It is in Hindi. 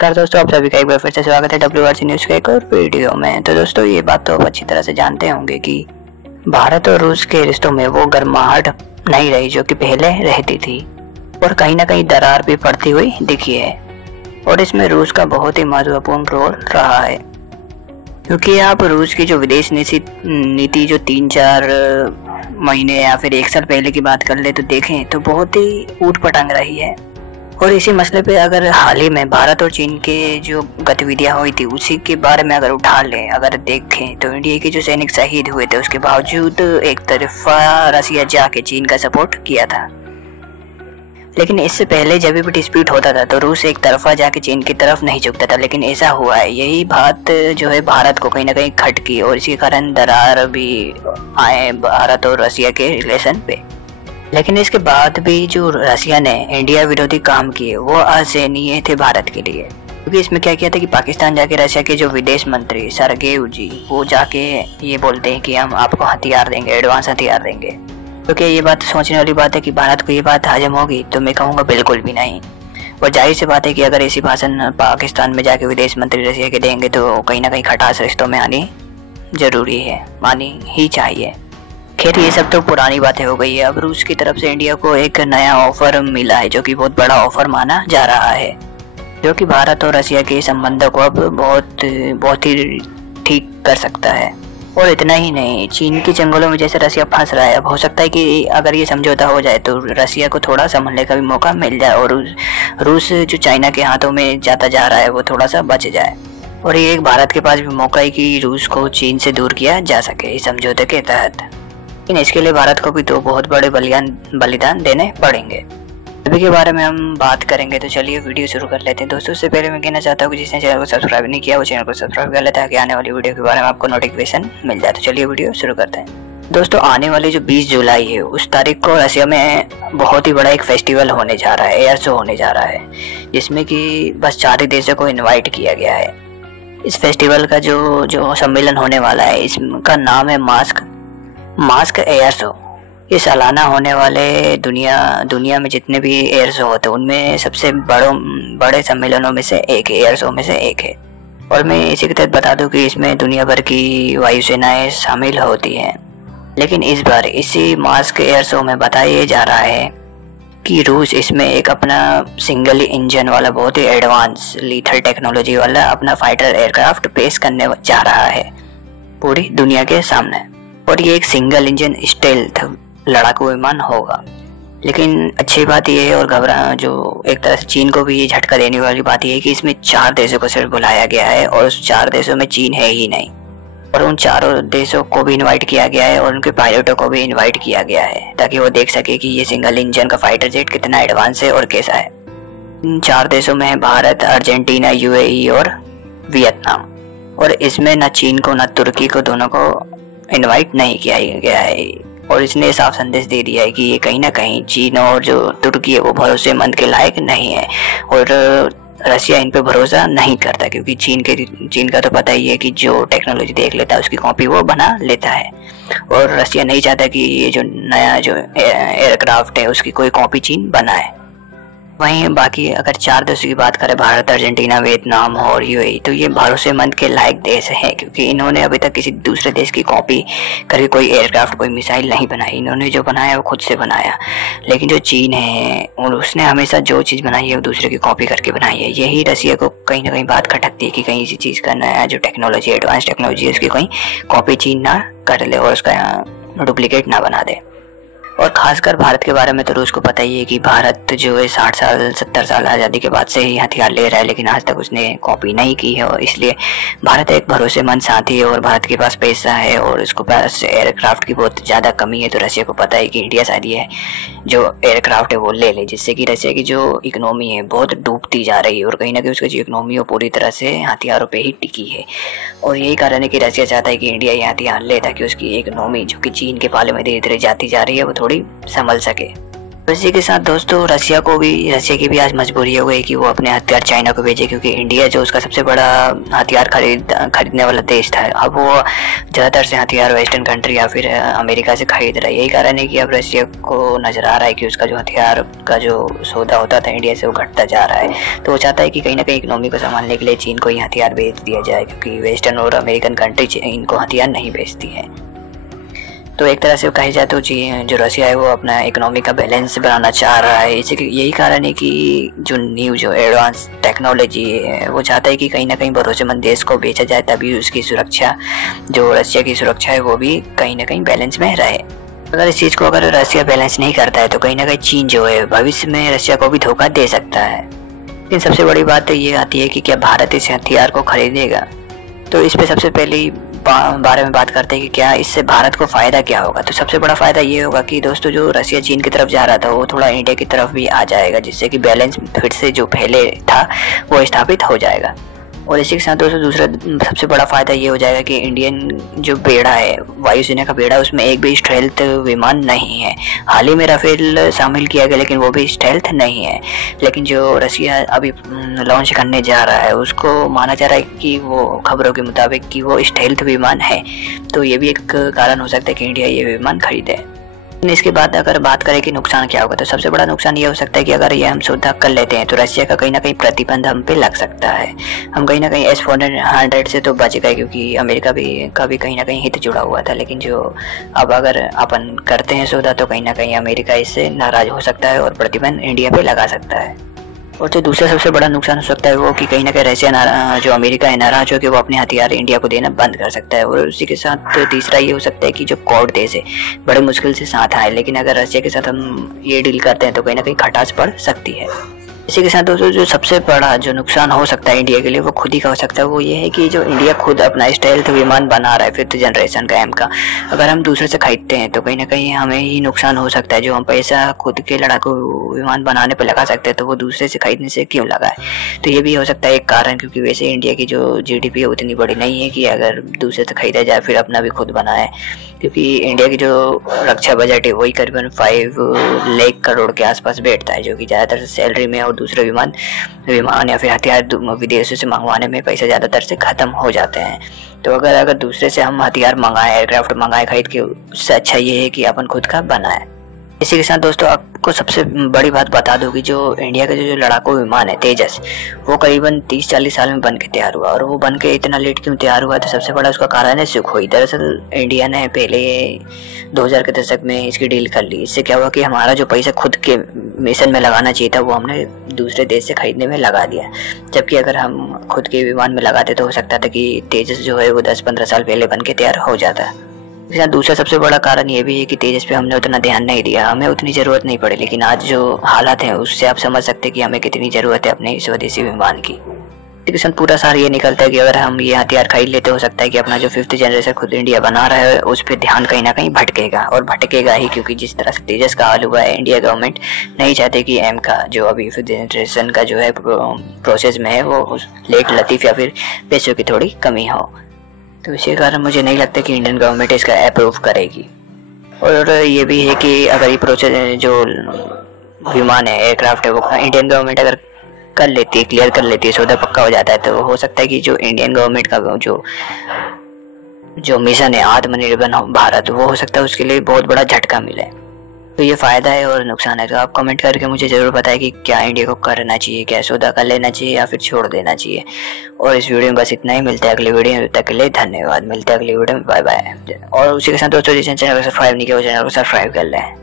नमस्कार दोस्तों, आप सभी का एक बार फिर से स्वागत है WRC न्यूज़ के एक और वीडियो में। तो दोस्तों, ये बात तो आप अच्छी तरह से जानते होंगे कि भारत और रूस के रिश्तों में वो गर्माहट नहीं रही जो कि पहले रहती थी, और कहीं ना कहीं दरार भी पड़ती हुई दिखी है। और इसमें रूस का बहुत ही महत्वपूर्ण रोल रहा है, क्योंकि आप रूस की जो विदेश नीति जो 3-4 महीने या फिर 1 साल पहले की बात कर ले तो देखें तो बहुत ही ऊट-पटांग रही है। और इसी मसले पे अगर हाल ही में भारत और चीन के जो गतिविधियां हुई थी उसी के बारे में अगर उठा लें, अगर देखें तो इंडिया के जो सैनिक शहीद हुए थे उसके बावजूद एक तरफा रसिया जाके चीन का सपोर्ट किया था। लेकिन इससे पहले जब भी डिस्प्यूट होता था तो रूस एक तरफा जाके चीन की तरफ नहीं झुकता था, लेकिन ऐसा हुआ है। यही बात जो है भारत को कहीं ना कहीं खटकी और इसी कारण दरार भी आए भारत और रसिया के रिलेशन पे। लेकिन इसके बाद भी जो रसिया ने इंडिया विरोधी काम किए वो असहनीय थे भारत के लिए, क्योंकि इसमें क्या किया था कि पाकिस्तान जाके रसिया के जो विदेश मंत्री सरगेव जी वो जाके ये बोलते हैं कि हम आपको हथियार देंगे, एडवांस हथियार देंगे। क्योंकि ये बात सोचने वाली बात है कि भारत को ये बात हजम होगी, तो मैं कहूँगा बिल्कुल भी नहीं। और जाहिर सी बात है कि अगर ऐसी भाषण पाकिस्तान में जाके विदेश मंत्री रसिया के देंगे तो कहीं ना कहीं खटास रिश्तों में आनी जरूरी है, आनी ही चाहिए। खैर, ये सब तो पुरानी बातें हो गई है। अब रूस की तरफ से इंडिया को एक नया ऑफर मिला है जो कि बहुत बड़ा ऑफर माना जा रहा है, जो कि भारत और रसिया के संबंधों को अब बहुत ही ठीक कर सकता है। और इतना ही नहीं, चीन के जंगलों में जैसे रसिया फंस रहा है, अब हो सकता है कि अगर ये समझौता हो जाए तो रसिया को थोड़ा संभलने का भी मौका मिल जाए और रूस जो चाइना के हाथों में जाता जा रहा है वो थोड़ा सा बच जाए। और ये एक भारत के पास भी मौका है कि रूस को चीन से दूर किया जा सके इस समझौते के तहत। लेकिन इसके लिए भारत को भी तो बहुत बड़े बलिदान देने पड़ेंगे। अभी के बारे में हम बात करेंगे, तो चलिए वीडियो शुरू कर लेते हैं। दोस्तों, उससे पहले मैं कहना चाहता हूँ कि जिसने चैनल को सब्सक्राइब नहीं किया वो चैनल को सब्सक्राइब कर लेता है ताकि आने वाली वीडियो के बारे में आपको नोटिफिकेशन मिल जाए। तो चलिए वीडियो शुरू करते हैं। दोस्तों, आने वाली जो 20 जुलाई है उस तारीख को रसिया में बहुत ही बड़ा एक फेस्टिवल होने जा रहा है, एयर शो होने जा रहा है, जिसमें कि बस 4 ही देशों को इन्वाइट किया गया है। इस फेस्टिवल का जो सम्मेलन होने वाला है इसका नाम है मास्क एयर शो। ये सालाना होने वाले दुनिया में जितने भी एयर शो होते हैं उनमें सबसे बड़े सम्मेलनों में से एक है, एयर शो में से एक है। और मैं इसी के तहत बता दूं कि इसमें दुनिया भर की वायुसेनाएं शामिल होती हैं। लेकिन इस बार इसी मास्क एयर शो में बताया जा रहा है कि रूस इसमें एक अपना सिंगल इंजन वाला बहुत ही एडवांस लीथल टेक्नोलॉजी वाला अपना फाइटर एयरक्राफ्ट पेश करने जा रहा है पूरी दुनिया के सामने। और ये एक सिंगल इंजन स्टेल्थ लड़ाकू विमान होगा। लेकिन अच्छी बात यह है, और जो एक तरह से चीन को भी ये झटका देने वाली बात यह है कि इसमें 4 देशों को सिर्फ बुलाया गया है और उस 4 देशों में चीन है ही नहीं। और उन 4 देशों को भी इनवाइट किया गया है और उनके पायलटों को भी इनवाइट किया गया है ताकि वो देख सके कि ये सिंगल इंजन का फाइटर जेट कितना एडवांस है और कैसा है। इन 4 देशों में है भारत, अर्जेंटीना, UAE और वियतनाम। और इसमें न चीन को न तुर्की को, दोनों को इनवाइट नहीं किया गया है। और इसने साफ संदेश दे दिया है कि ये कहीं ना कहीं चीन और जो तुर्की है वो भरोसेमंद के लायक नहीं है और रसिया इन पे भरोसा नहीं करता, क्योंकि चीन का तो पता ही है कि जो टेक्नोलॉजी देख लेता है उसकी कॉपी वो बना लेता है। और रसिया नहीं चाहता कि ये जो नया जो एयरक्राफ्ट है उसकी कोई कॉपी चीन बनाए। वहीं बाकी अगर 4 देशों की बात करें, भारत, अर्जेंटीना, वियतनाम और UAE, तो ये भरोसेमंद के लायक देश हैं, क्योंकि इन्होंने अभी तक किसी दूसरे देश की कॉपी करके कोई एयरक्राफ्ट, कोई मिसाइल नहीं बनाई। इन्होंने जो बनाया वो खुद से बनाया। लेकिन जो चीन है उसने हमेशा जो चीज़ बनाई है वो दूसरे की कॉपी करके बनाई है। यही रसिया को कहीं ना कहीं बात खटकती है कि कहीं इसी चीज़ का नया जो टेक्नोलॉजी, एडवांस टेक्नोलॉजी है उसकी कहीं कॉपी चीन ना कर ले और उसका डुप्लीकेट ना बना दे। और खासकर भारत के बारे में तो रूस को पता ही है कि भारत जो है 60-70 साल आज़ादी के बाद से ही हथियार ले रहा है, लेकिन आज तक उसने कॉपी नहीं की है। और इसलिए भारत एक भरोसेमंद साथी है और भारत के पास पैसा है और उसको पास एयरक्राफ्ट की बहुत ज़्यादा कमी है। तो रसिया को पता है कि इंडिया शायद ये जो एयरक्राफ्ट है वो ले ले, जिससे कि रसिया की जो इकोनॉमी है बहुत डूबती जा रही है और कहीं ना कहीं उसकी जो इकोनॉमी है पूरी तरह से हथियारों पर ही टिकी है। और यही कारण है कि रसिया चाहता है कि इंडिया ये हथियार ले ताकि उसकी इकोनॉमी जो कि चीन के पाले में धीरे धीरे जाती जा रही है वो थोड़ी संभल सके। इसी के साथ दोस्तों रशिया की भी आज मजबूरी हो गई कि वो अपने हथियार चाइना को भेजे, क्योंकि इंडिया जो उसका सबसे बड़ा हथियार खरीदने वाला देश था, अब वो ज़्यादातर से हथियार वेस्टर्न कंट्री या फिर अमेरिका से खरीद रहा है। यही कारण है कि अब रशिया को नज़र आ रहा है कि उसका जो हथियार का जो सौदा होता था इंडिया से वो घटता जा रहा है। तो वो चाहता है कि कहीं ना कहीं इकोनॉमी को संभालने के लिए चीन को ही हथियार बेच दिया जाए, क्योंकि वेस्टर्न और अमेरिकन कंट्री इनको हथियार नहीं बेचती है। तो एक तरह से कही जाए तो जो रशिया है वो अपना इकोनॉमी का बैलेंस बनाना चाह रहा है। इसी यही कारण है कि जो एडवांस टेक्नोलॉजी है वो चाहता है कि कहीं ना कहीं भरोसेमंद देश को बेचा जाए, तभी उसकी सुरक्षा, जो रशिया की सुरक्षा है वो भी कहीं ना कहीं बैलेंस में रहे। अगर इस चीज़ को अगर रशिया बैलेंस नहीं करता है तो कहीं ना कहीं चीन जो है भविष्य में रशिया को भी धोखा दे सकता है। लेकिन सबसे बड़ी बात तो ये आती है कि क्या भारत इस हथियार को खरीदेगा। तो इस पे सबसे पहले बारे में बात करते हैं कि क्या इससे भारत को फ़ायदा क्या होगा। तो सबसे बड़ा फ़ायदा ये होगा कि दोस्तों जो रशिया चीन की तरफ जा रहा था वो थोड़ा इंडिया की तरफ भी आ जाएगा, जिससे कि बैलेंस फिर से जो पहले था वो स्थापित हो जाएगा। और इसी के साथ दोस्तों दूसरा सबसे बड़ा फ़ायदा ये हो जाएगा कि इंडियन जो बेड़ा है, वायुसेना का बेड़ा, उसमें एक भी स्टेल्थ विमान नहीं है। हाल ही में राफेल शामिल किया गया लेकिन वो भी स्टेल्थ नहीं है। लेकिन जो रशिया अभी लॉन्च करने जा रहा है उसको माना जा रहा है कि वो खबरों के मुताबिक कि वो स्टेल्थ विमान है। तो ये भी एक कारण हो सकता है कि इंडिया ये विमान खरीदे। इसके बाद अगर बात करें कि नुकसान क्या होगा, तो सबसे बड़ा नुकसान ये हो सकता है कि अगर ये हम सौदा कर लेते हैं तो रशिया का कहीं ना कहीं प्रतिबंध हम पे लग सकता है। हम कहीं ना कहीं S-400 से तो बच गए, क्योंकि अमेरिका का भी कहीं ना कहीं हित जुड़ा हुआ था। लेकिन जो अब अगर अपन करते हैं सौदा तो कहीं ना कहीं अमेरिका इससे नाराज हो सकता है और प्रतिबंध इंडिया पे लगा सकता है। और जो दूसरा सबसे बड़ा नुकसान हो सकता है वो कि कहीं ना कहीं रशिया जो अमेरिका है नाराज हो कि वो अपने हथियार इंडिया को देना बंद कर सकता है। और उसी के साथ तीसरा ये हो सकता है कि जो क्वाड देश है बड़े मुश्किल से साथ आए, लेकिन अगर रशिया के साथ हम ये डील करते हैं तो कहीं ना कहीं खटास पड़ सकती है। इसी के साथ दोस्तों जो सबसे बड़ा जो नुकसान हो सकता है इंडिया के लिए वो खुद ही का हो सकता है। वो ये है कि जो इंडिया खुद अपना स्टेल्थ विमान बना रहा है 5th जनरेशन का M का, अगर हम दूसरे से खरीदते हैं तो कहीं ना कहीं हमें ही नुकसान हो सकता है। जो हम पैसा खुद के लड़ाकू विमान बनाने पर लगा सकते हैं तो वो दूसरे से खरीदने से क्यों लगाए। तो ये भी हो सकता है एक कारण, क्योंकि वैसे इंडिया की जो GDP है उतनी बड़ी नहीं है कि अगर दूसरे से खरीदा जाए फिर अपना भी खुद बनाए। क्योंकि इंडिया की जो रक्षा बजट है वही करीबन 5 लाख करोड़ के आसपास बैठता है, जो कि ज़्यादातर सैलरी में और दूसरे विमान या फिर हथियार विदेशों से मंगवाने में पैसे ज़्यादातर से ख़त्म हो जाते हैं। तो अगर दूसरे से हम हथियार मंगाएं, एयरक्राफ्ट मंगाएं खरीद के, उससे अच्छा ये है कि अपन खुद का बनाएं। इसी के साथ दोस्तों आपको सबसे बड़ी बात बता दूं कि जो इंडिया का जो लड़ाकू विमान है तेजस, वो करीबन 30-40 साल में बन के तैयार हुआ। और वो बन के इतना लेट क्यों तैयार हुआ, तो सबसे बड़ा उसका कारण है सुखोई। दरअसल इंडिया ने पहले 2000 के दशक में इसकी डील कर ली। इससे क्या हुआ कि हमारा जो पैसा खुद के मिशन में लगाना चाहिए था वो हमने दूसरे देश से खरीदने में लगा दिया। जबकि अगर हम खुद के विमान में लगाते तो हो सकता था कि तेजस जो है वो 10-15 साल पहले बन के तैयार हो जाता। दूसरा सबसे बड़ा कारण ये भी है कि तेजस पे हमने उतना ध्यान नहीं दिया, हमें उतनी ज़रूरत नहीं पड़ी। लेकिन आज जो हालात हैं उससे आप समझ सकते हैं कि हमें कितनी ज़रूरत है अपने स्वदेशी विमान की। लेकिन पूरा सार ये निकलता है कि अगर हम ये हथियार खरीद लेते हो सकता है कि अपना जो 5th जनरेशन खुद इंडिया बना रहा है उस पर ध्यान कहीं ना कहीं भटकेगा। और भटकेगा ही, क्योंकि जिस तरह से तेजस का हाल हुआ है इंडिया गवर्नमेंट नहीं चाहते कि M का जो अभी 5th जनरेशन का जो है प्रोसेस में है वो लेट लतीफ़ या फिर पैसों की थोड़ी कमी हो। तो इसी कारण मुझे नहीं लगता कि इंडियन गवर्नमेंट इसका अप्रूव करेगी। और ये भी है कि अगर ये प्रोसेस जो विमान है, एयरक्राफ्ट है, वो इंडियन गवर्नमेंट अगर कर लेती है, क्लियर कर लेती है, सौदा पक्का हो जाता है, तो हो सकता है कि जो इंडियन गवर्नमेंट का जो मिशन है आत्मनिर्भर भारत, वो हो सकता है उसके लिए बहुत बड़ा झटका मिले। तो ये फ़ायदा है और नुकसान है। तो आप कमेंट करके मुझे ज़रूर बताएं कि क्या इंडिया को करना चाहिए, क्या सौदा कर लेना चाहिए या फिर छोड़ देना चाहिए। और इस वीडियो में बस इतना ही। मिलते हैं अगली वीडियो में, तब तक के लिए धन्यवाद। मिलते हैं अगली वीडियो में, बाय बाय। और उसी के साथ दोस्तों जिस चैनल को सब्सक्राइब नहीं किया वो चैनल को सब्सक्राइब कर लें।